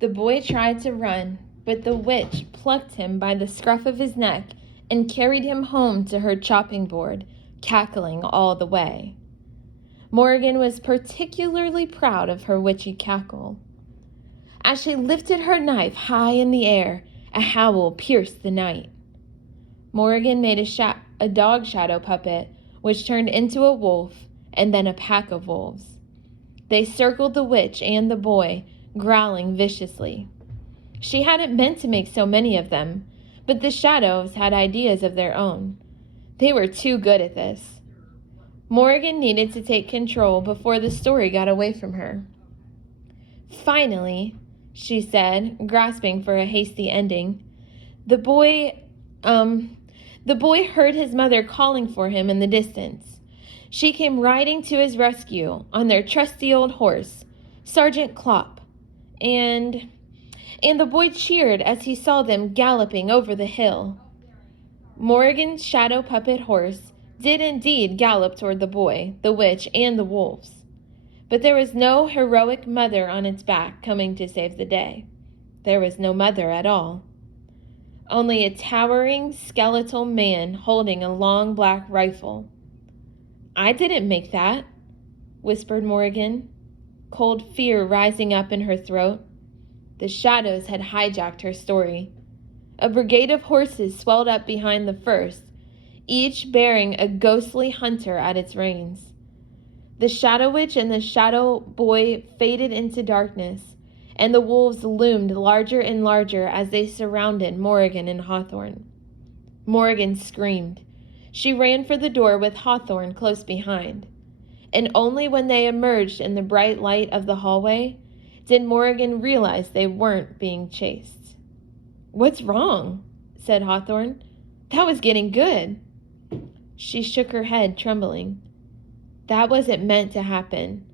The boy tried to run, but the witch plucked him by the scruff of his neck and carried him home to her chopping board, cackling all the way. Morgan was particularly proud of her witchy cackle. As she lifted her knife high in the air, a howl pierced the night. Morgan made a dog shadow puppet, which turned into a wolf and then a pack of wolves. They circled the witch and the boy, growling viciously. She hadn't meant to make so many of them, but the shadows had ideas of their own. They were too good at this. Morgan needed to take control before the story got away from her. Finally, she said, grasping for a hasty ending, the boy heard his mother calling for him in the distance. She came riding to his rescue on their trusty old horse, Sergeant Clop, and the boy cheered as he saw them galloping over the hill. Morgan's shadow puppet horse did indeed gallop toward the boy, the witch, and the wolves. But there was no heroic mother on its back coming to save the day. There was no mother at all. Only a towering skeletal man holding a long black rifle. "I didn't make that," whispered Morgan, cold fear rising up in her throat. The shadows had hijacked her story. A brigade of horses swelled up behind the first, each bearing a ghostly hunter at its reins. The Shadow Witch and the Shadow Boy faded into darkness, and the wolves loomed larger and larger as they surrounded Morgan and Hawthorne. Morgan screamed. She ran for the door with Hawthorne close behind, and only when they emerged in the bright light of the hallway did Morgan realize they weren't being chased. "What's wrong?" said Hawthorne. "That was getting good." She shook her head, trembling. That wasn't meant to happen.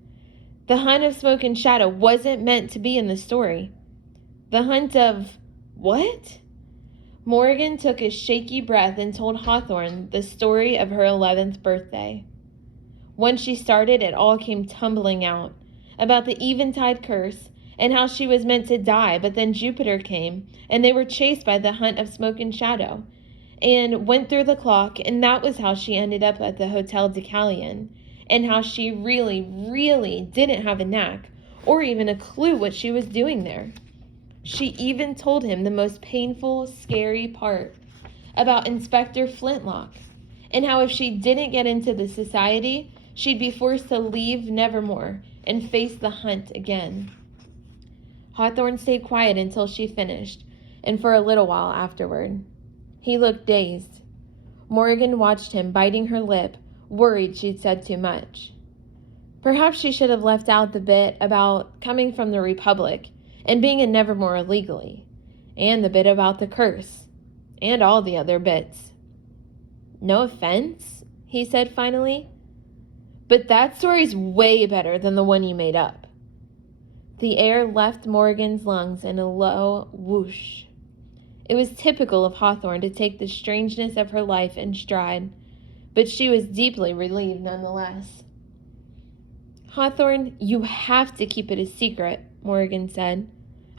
The hunt of Smoke and Shadow wasn't meant to be in the story. The hunt of what? Morgan took a shaky breath and told Hawthorne the story of her 11th birthday. Once she started, it all came tumbling out, about the Eventide curse and how she was meant to die, but then Jupiter came, and they were chased by the hunt of Smoke and Shadow, and went through the clock, and that was how she ended up at the Hotel Decalion, and how she really, really didn't have a knack, or even a clue what she was doing there. She even told him the most painful, scary part about Inspector Flintlock, and how if she didn't get into the society, she'd be forced to leave Nevermoor and face the hunt again. Hawthorne stayed quiet until she finished, and for a little while afterward. He looked dazed. Morgan watched him, biting her lip, worried she'd said too much. Perhaps she should have left out the bit about coming from the Republic and being in Nevermoor illegally, and the bit about the curse, and all the other bits. "No offense," he said finally, "but that story's way better than the one you made up." The air left Morgan's lungs in a low whoosh. It was typical of Hawthorne to take the strangeness of her life in stride, but she was deeply relieved nonetheless. "Hawthorne, you have to keep it a secret," Morgan said.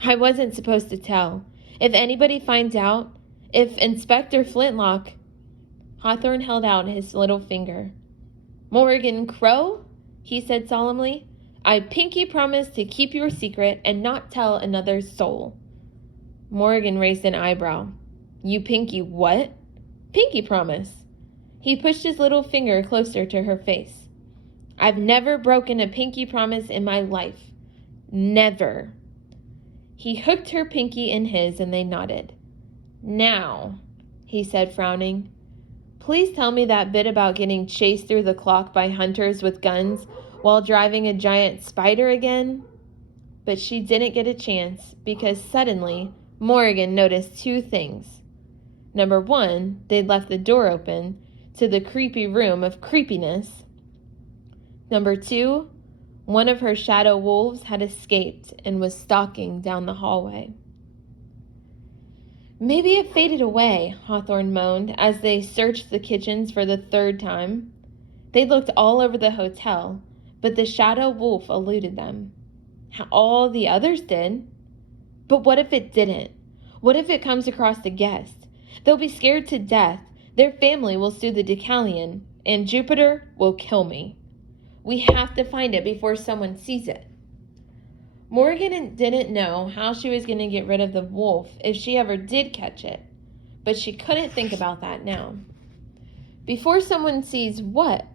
"I wasn't supposed to tell. If anybody finds out, if Inspector Flintlock—" Hawthorne held out his little finger. "Morgan Crow," he said solemnly, "I pinky promise to keep your secret and not tell another soul." Morgan raised an eyebrow. "You pinky what?" "Pinky promise." He pushed his little finger closer to her face. "I've never broken a pinky promise in my life. Never." He hooked her pinky in his and they nodded. "Now," he said, frowning, "please tell me that bit about getting chased through the clock by hunters with guns while driving a giant spider again." But she didn't get a chance because suddenly Morgan noticed two things. Number one, they'd left the door open to the creepy room of creepiness. Number two, one of her shadow wolves had escaped and was stalking down the hallway. "Maybe it faded away," Hawthorne moaned as they searched the kitchens for the third time. They looked all over the hotel, but the shadow wolf eluded them. All the others did. But what if it didn't? What if it comes across a guest? They'll be scared to death. Their family will sue the Decalion, and Jupiter will kill me. We have to find it before someone sees it. Morgan didn't know how she was going to get rid of the wolf if she ever did catch it, but she couldn't think about that now. Before someone sees what?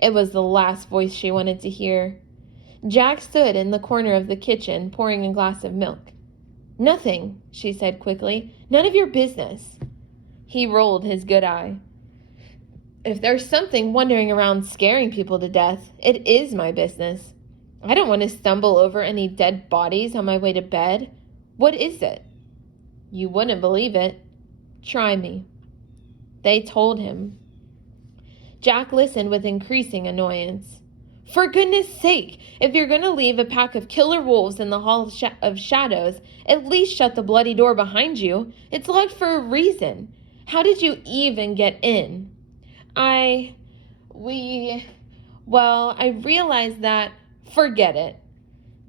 It was the last voice she wanted to hear. Jack stood in the corner of the kitchen, pouring a glass of milk. Nothing, she said quickly. None of your business. He rolled his good eye. If there's something wandering around scaring people to death, it is my business. I don't want to stumble over any dead bodies on my way to bed. What is it? You wouldn't believe it. Try me. They told him. Jack listened with increasing annoyance. For goodness sake, if you're going to leave a pack of killer wolves in the Hall of Shadows, at least shut the bloody door behind you. It's locked for a reason. How did you even get in? I realized that. Forget it.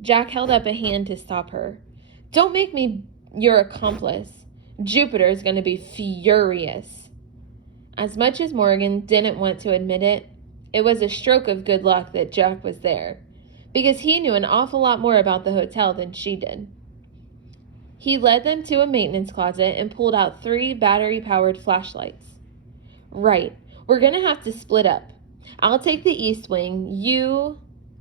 Jack held up a hand to stop her. Don't make me your accomplice. Jupiter is going to be furious. As much as Morgan didn't want to admit it, it was a stroke of good luck that Jack was there, because he knew an awful lot more about the hotel than she did. He led them to a maintenance closet and pulled out 3 battery-powered flashlights. Right, we're going to have to split up. I'll take the east wing,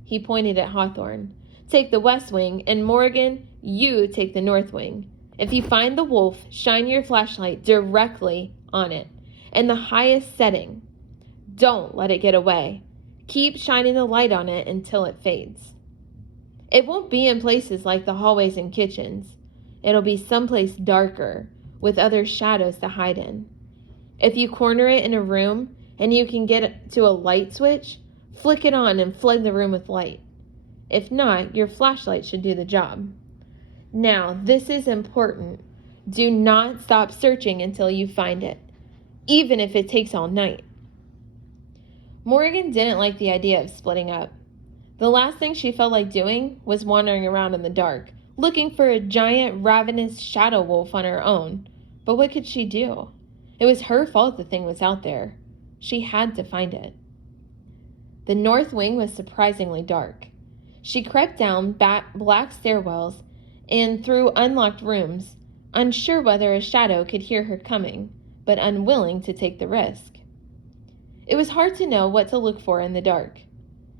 he pointed at Hawthorne, take the west wing, and Morgan, you take the north wing. If you find the wolf, shine your flashlight directly on it, in the highest setting. Don't let it get away. Keep shining the light on it until it fades. It won't be in places like the hallways and kitchens. It'll be someplace darker, with other shadows to hide in. If you corner it in a room and you can get to a light switch, flick it on and flood the room with light. If not, your flashlight should do the job. Now, this is important. Do not stop searching until you find it, even if it takes all night. Morgan didn't like the idea of splitting up. The last thing she felt like doing was wandering around in the dark, looking for a giant, ravenous shadow wolf on her own. But what could she do? It was her fault the thing was out there. She had to find it. The north wing was surprisingly dark. She crept down black stairwells and through unlocked rooms, unsure whether a shadow could hear her coming, but unwilling to take the risk. It was hard to know what to look for in the dark.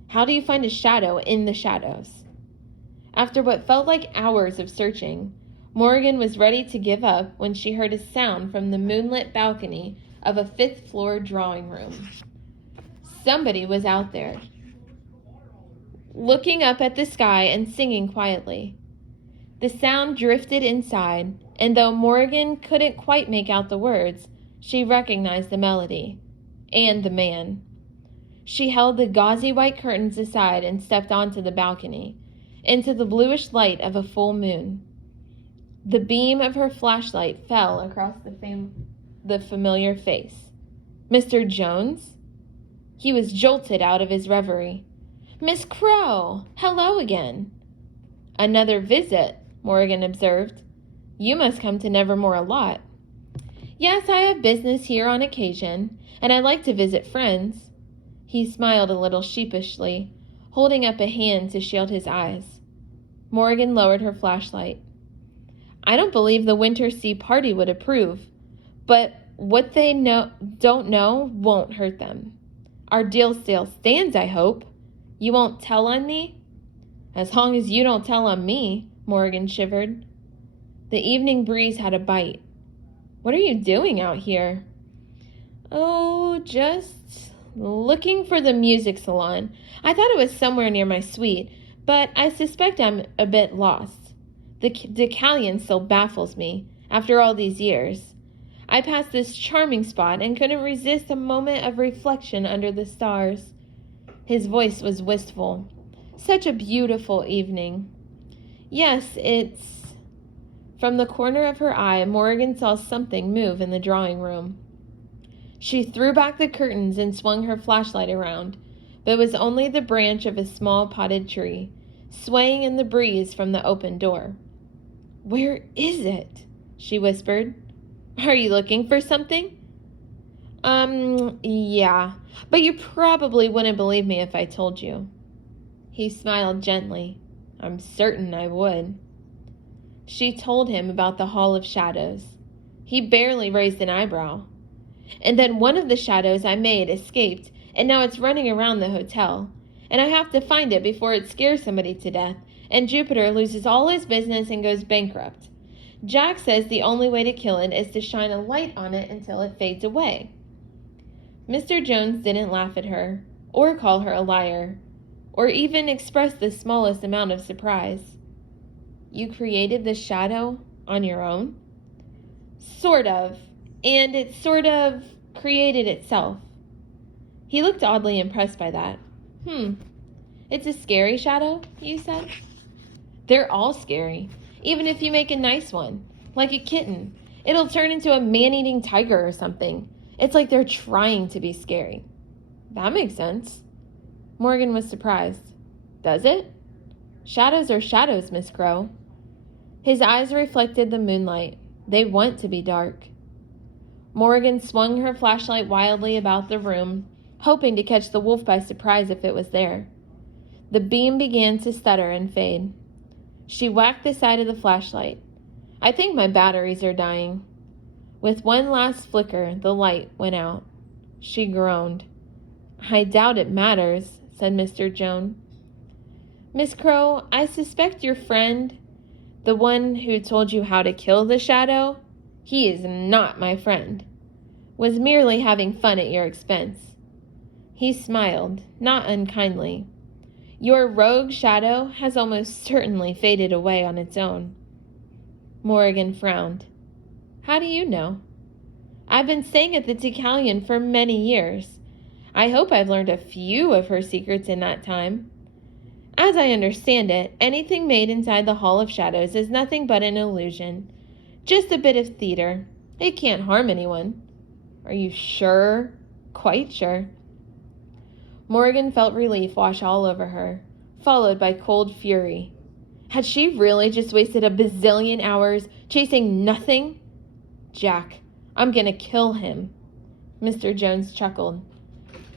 How do you find a shadow in the shadows? After what felt like hours of searching, Morgan was ready to give up when she heard a sound from the moonlit balcony of a 5th floor drawing room. Somebody was out there, looking up at the sky and singing quietly. The sound drifted inside, and though Morgan couldn't quite make out the words, she recognized the melody and the man. She held the gauzy white curtains aside and stepped onto the balcony, into the bluish light of a full moon. The beam of her flashlight fell across the familiar face. Mr. Jones? He was jolted out of his reverie. Miss Crow, hello again. Another visit, Morgan observed. You must come to Nevermoor a lot. Yes, I have business here on occasion, and I like to visit friends. He smiled a little sheepishly, holding up a hand to shield his eyes. Morgan lowered her flashlight. I don't believe the Wintersea party would approve, but what they don't know won't hurt them. Our deal still stands, I hope. You won't tell on me? As long as you don't tell on me, Morgan shivered. The evening breeze had a bite. What are you doing out here? Oh, just looking for the music salon. I thought it was somewhere near my suite, but I suspect I'm a bit lost. The Decalion still baffles me, after all these years. I passed this charming spot and couldn't resist a moment of reflection under the stars. His voice was wistful. Such a beautiful evening. Yes, it's... From the corner of her eye, Morgan saw something move in the drawing room. She threw back the curtains and swung her flashlight around, but it was only the branch of a small potted tree, swaying in the breeze from the open door. Where is it? She whispered. Are you looking for something? Yeah, but you probably wouldn't believe me if I told you. He smiled gently. I'm certain I would. She told him about the Hall of Shadows. He barely raised an eyebrow. And then one of the shadows I made escaped, and now it's running around the hotel. And I have to find it before it scares somebody to death, and Jupiter loses all his business and goes bankrupt. Jack says the only way to kill it is to shine a light on it until it fades away. Mr. Jones didn't laugh at her, or call her a liar, or even express the smallest amount of surprise. You created the shadow on your own? Sort of, and it sort of created itself. He looked oddly impressed by that. It's a scary shadow, you said? They're all scary, even if you make a nice one, like a kitten. It'll turn into a man-eating tiger or something. It's like they're trying to be scary. That makes sense. Morgan was surprised. Does it? Shadows are shadows, Miss Crow. His eyes reflected the moonlight. They want to be dark. Morgan swung her flashlight wildly about the room, hoping to catch the wolf by surprise if it was there. The beam began to stutter and fade. She whacked the side of the flashlight. I think my batteries are dying. With one last flicker, the light went out. She groaned. I doubt it matters, said Mr. Jones. Miss Crow, I suspect your friend, the one who told you how to kill the shadow, he is not my friend, was merely having fun at your expense. He smiled, not unkindly. Your rogue shadow has almost certainly faded away on its own. Morgan frowned. How do you know? I've been staying at the Decalion for many years. I hope I've learned a few of her secrets in that time. As I understand it, anything made inside the Hall of Shadows is nothing but an illusion. Just a bit of theater. It can't harm anyone. Are you sure? Quite sure. Morgan felt relief wash all over her, followed by cold fury. Had she really just wasted a bazillion hours chasing nothing? Jack, I'm gonna kill him. Mr. Jones chuckled.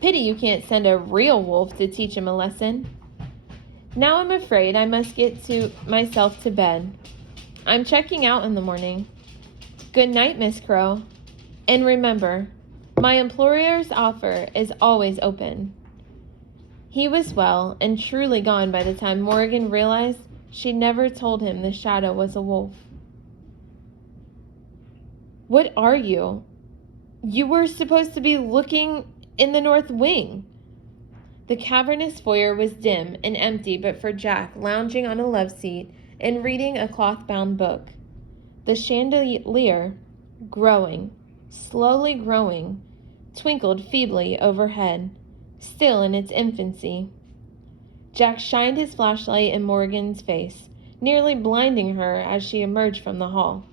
Pity you can't send a real wolf to teach him a lesson. Now I'm afraid I must get myself to bed. I'm checking out in the morning. Good night, Miss Crow. And remember, my employer's offer is always open. He was well and truly gone by the time Morgan realized she'd never told him the shadow was a wolf. What are you? You were supposed to be looking in the north wing. The cavernous foyer was dim and empty but for Jack lounging on a love seat and reading a cloth-bound book. The chandelier, growing, slowly growing, twinkled feebly overhead, still in its infancy. Jack shined his flashlight in Morgan's face, nearly blinding her as she emerged from the hall.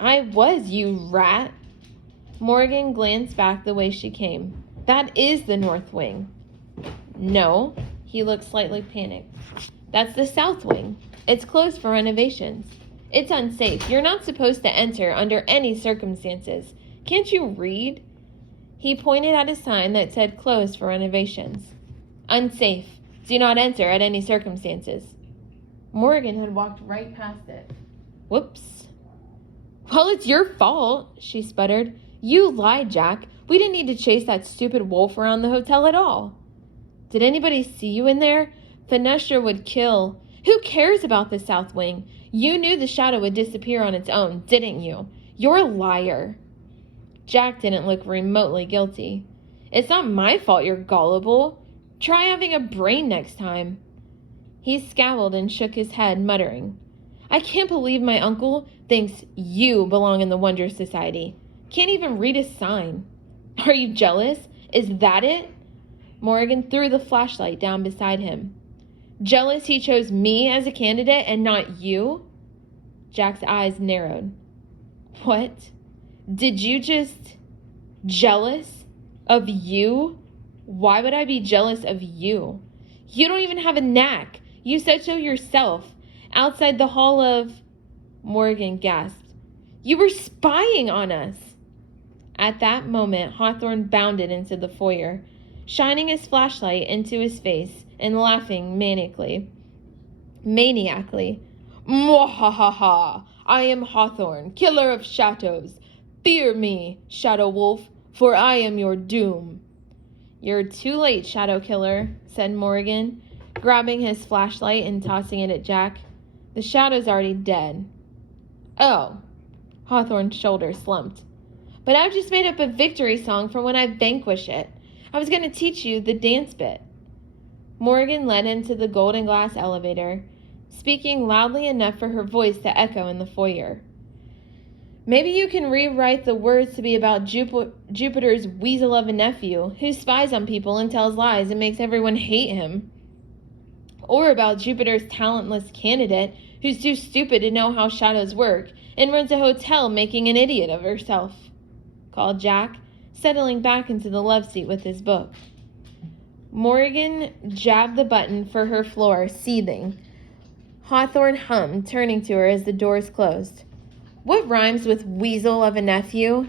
I was, you rat! Morgan glanced back the way she came. That is the north wing. No, he looked slightly panicked. That's the south wing. It's closed for renovations. It's unsafe. You're not supposed to enter under any circumstances. Can't you read? He pointed at a sign that said closed for renovations. Unsafe. Do not enter at any circumstances. Morgan had walked right past it. Whoops. Well, it's your fault, she sputtered. You lied, Jack. We didn't need to chase that stupid wolf around the hotel at all. Did anybody see you in there? Fenestra would kill. Who cares about the south wing? You knew the shadow would disappear on its own, didn't you? You're a liar. Jack didn't look remotely guilty. It's not my fault you're gullible. Try having a brain next time. He scowled and shook his head, muttering, I can't believe my uncle thinks you belong in the Wonder Society. Can't even read a sign. Are you jealous? Is that it? Morgan threw the flashlight down beside him. Jealous he chose me as a candidate and not you? Jack's eyes narrowed. What? Did you just... jealous? Of you? Why would I be jealous of you? You don't even have a knack. You said so yourself. Outside the hall of... Morgan gasped. You were spying on us! At that moment, Hawthorne bounded into the foyer, shining his flashlight into his face and laughing maniacally. Mwahaha! I am Hawthorne, killer of shadows. Fear me, Shadow Wolf, for I am your doom. You're too late, Shadow Killer, said Morgan, grabbing his flashlight and tossing it at Jack. The shadow's already dead. Oh. Hawthorne's shoulders slumped. But I've just made up a victory song for when I vanquish it. I was going to teach you the dance bit. Morgan led him to the golden glass elevator, speaking loudly enough for her voice to echo in the foyer. Maybe you can rewrite the words to be about Jupiter's weasel of a nephew who spies on people and tells lies and makes everyone hate him. Or about Jupiter's talentless candidate who's too stupid to know how shadows work and runs a hotel making an idiot of herself, called Jack, settling back into the love seat with his book. Morgan jabbed the button for her floor, seething. Hawthorne hummed, turning to her as the doors closed. What rhymes with weasel of a nephew?